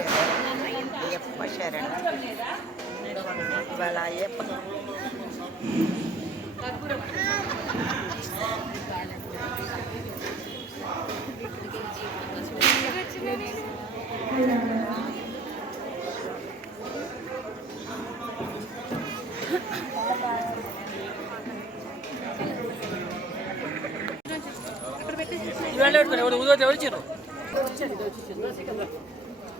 శరణం అయ్యప్ప శరణం ఇవాళ అయ్యప్ప ఇవాళ ఎవరు ఎవరు ఇచ్చారు?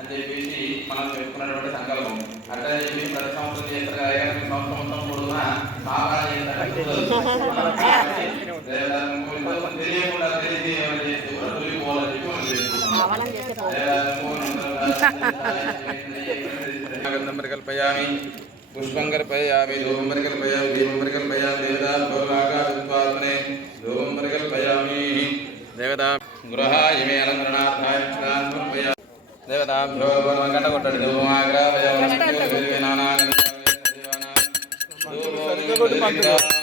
అని చెప్పేసి మనం చెప్పుకున్నటువంటి సంకల్పం అట్లా చెప్పి ప్రతి సంవత్సరం చేస్తారు సంవత్సరం మొత్తం చేసినట్టు తెలియకుండా తెలియదు ఏమైనా చేస్తే కూడా తొలిపోవాలని చెప్పి మనం కల్పయామి ధూపం పరికల్పయామి దీపం పరికల్పయామి దేవతా భోగాకాశత్వాత్మనే ధూపం పరికల్పయామి దేవతా గృహాయ మే అలంకరణార్థాయ క్షణాన్ సమర్పయామి దేవతాభ్యో గంట కొట్టండి రంగీశ్వర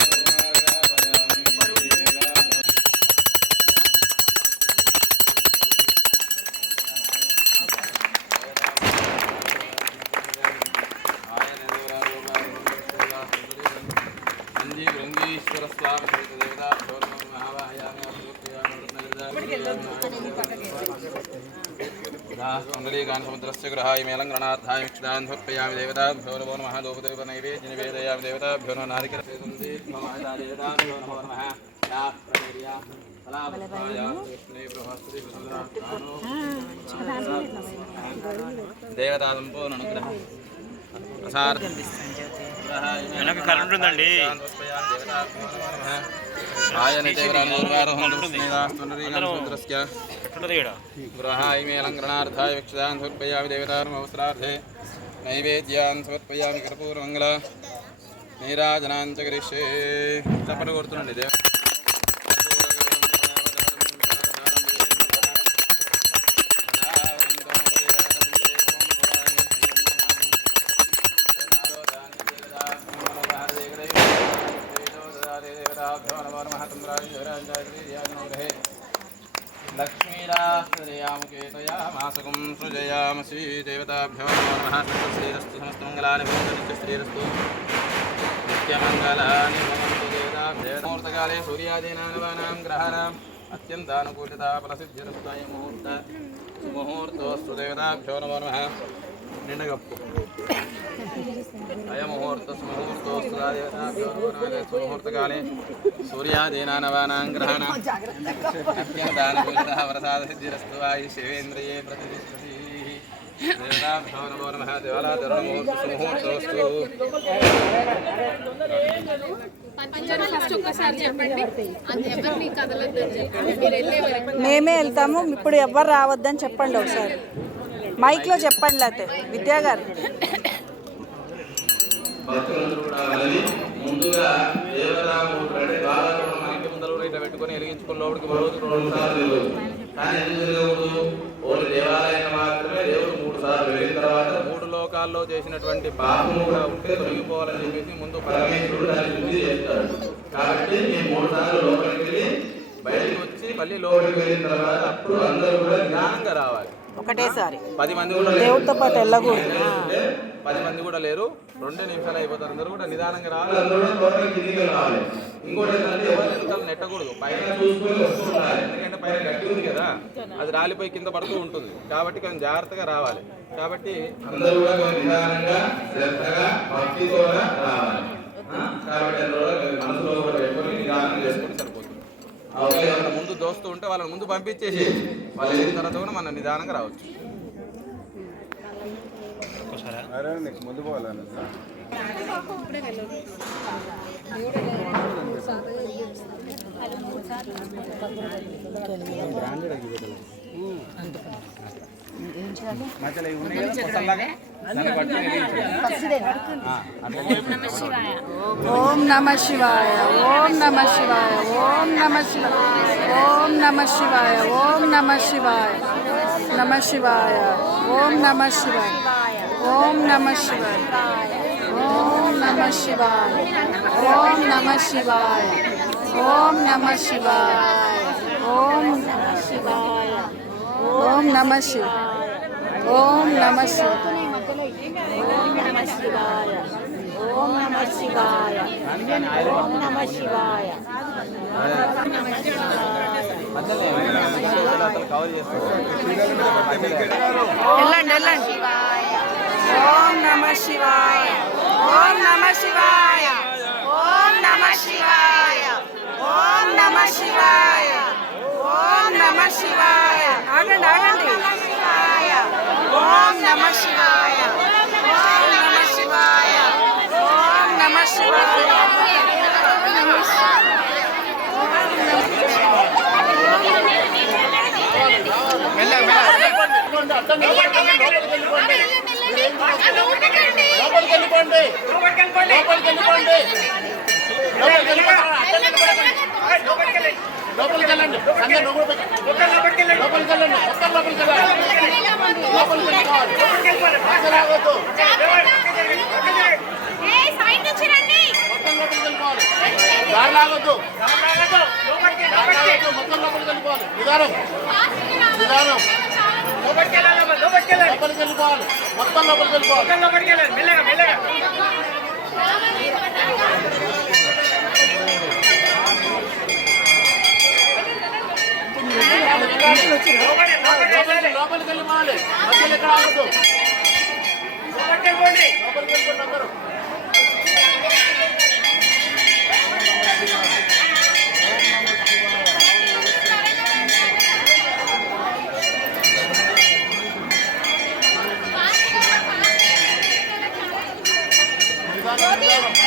समुद्रस्य गृहाय मेलङ्ग्रणार्थाय मिक्षदान् समर्पयामि देवताभ्यो नमो नमः लोपदेवनैवेद्य निवेदयामि देवताभ्यो नमः नारिकेलदेवताभ्यो नमो नमः या प्रणेर्या फलाभूताय कृष्णे बृहस्पति దేవతా సంపూర్ణ అనుగ్రహం ప్రసాద వెనక కరెంట్ ఉందండి ఆయన దేవరాజుర్వారోహణస్య ఎట్లుంది ఇక్కడ గృహాయ మే అలంకరణార్థాయ విక్షదాన్ సమర్పయామి దేవతారమవసరార్థే నైవేద్యాన్ సమర్పయామి కర్పూరమంగళ నీరాజనాన్ చ కరిష్యే చప్పటి కొడుతుండండి దేవ లక్ష్మీరాశ్రయాముకేతయామాసకం సృజయామసి దేవతాభ్యో నమః శ్రీరస్తు సమస్తమంగళాని భవంతు శ్రీరస్తు నిత్యమంగళాని భవంతు దేవతాభ్యేముహూర్తకాలే సూర్యాదీనానవానాం గ్రహాణాం అత్యంతానుకూలిత ప్రసిద్ధిరస్తాయ ముహూర్త. సుముహూర్తోస్తు దేవతాభ్యో నమో నమః. నిండగప్పు అయముహూర్త సుముహూర్తోస్తు దేవతాభ్యో నమో నమః సుముహూర్తకాలే సూర్యాదీనానవానాం గ్రహాణాం అత్యంతానుకూలిత ప్రసాదసిద్ధిరస్తు శివేంద్రియే ప్రతిష్టతి దేవతాభ్యో నమో మేమే వెళ్తాము. ఇప్పుడు ఎవ్వరు రావద్దని చెప్పండి ఒకసారి. మైక్లో చెప్పండి లేకపోతే విద్యా గారు. కూడా ముందుగా అంటే మనకి ముందర కూడా ఇట్లా పెట్టుకొని వెలిగించుకున్న లోపలికి రోజు రెండు సార్లు కానీ ఎందుకు ఓన్లీ మాత్రమే దేవుడు మూడు సార్లు వెళ్ళిన తర్వాత మూడు లోకాల్లో చేసినటువంటి పాపము కూడా ఉంటే తొలగిపోవాలని చెప్పేసి ముందు పరమేశ్వరుడు దాని శుద్ధి చేస్తాడు కాబట్టి మేము మూడు సార్లు లోపలికి వెళ్ళి బయటికి వచ్చి మళ్ళీ లోపలికి వెళ్ళిన తర్వాత అప్పుడు అందరూ కూడా జ్ఞానంగా రావాలి. ఒకటేసారి. పది మంది కూడా లేరు. దేవుడితో పాటు వెళ్ళకూడదు పది మంది కూడా లేరు. రెండే నిమిషాలు అయిపోతారు. అందరూ కూడా నిదానంగా రావాలి. ఇంకోటి ఏంటంటే ఎవరు వెనకాల నెట్టకూడదు. పైన ఎందుకంటే పైన గట్టి ఉంది కదా. అది రాలిపోయి కింద పడుతూ ఉంటుంది. కాబట్టి కొంచెం జాగ్రత్తగా రావాలి. కాబట్టి అందరూ కూడా కొంచెం నిదానంగా శ్రద్ధగా భక్తితో రావాలి? కాబట్టి మనసులో కూడా పెట్టుకొని నిదానం చేసుకుంటే సరిపోతుంది. ముందు దోస్తూ ఉంటే వాళ్ళని ముందు పంపించేసి వాళ్ళు వెళ్ళిన తర్వాత కూడా మనం నిదానంగా రావచ్చు. అట్లా ఓం నమ శివాయ ఓం నమ శివాయ ఓం నమ శివాయ ఓం నమ శివాయ ఓం నమ శివాయ నమ శివాయ ఓం నమ శివాయ ఓం నమ శివాయ ఓం నమ శివాయ ఓం నమ శివాయ ఓం నమ శివాయ ఓం నమ శివాయ ఓం నమ శివ ఓం నమ శివాయ ఓం నమ శివాయ ఓం నమ శివాయ నమ శివాయ వెళ్ళండి వెళ్ళండి. ఓం నమ శివాయ. ఓం నమ శివాయ. ఓం నమ శివాయ. ఓం నమ శివాయ. ఓం నమ శివాయ. ఆగండి ఆగండి. ఓం నమ శివాయ. లోపలికి వెళ్ళండి. అందరు లోపలికి వెళ్ళండి. లోపలికి లోపలికి వెళ్ళండి. లోపలికి వెళ్ళిపోవాలి రాగొద్దు దారి లాగొద్దు దారి లోపలికి వెళ్ళిపోవాలి. మొత్తం లోపలికి వెళ్ళిపోవాలి. లోపలికి లోపలికి వెళ్ళిపోవాలి. మధ్యలో ఎక్కడ ఆగొద్దు లోపలికి వెళ్ళిపోండి. అందరూ నిదానం నిదానం Bravo,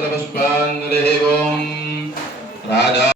మంత్రపుష్పాంజలి ఓం రాజా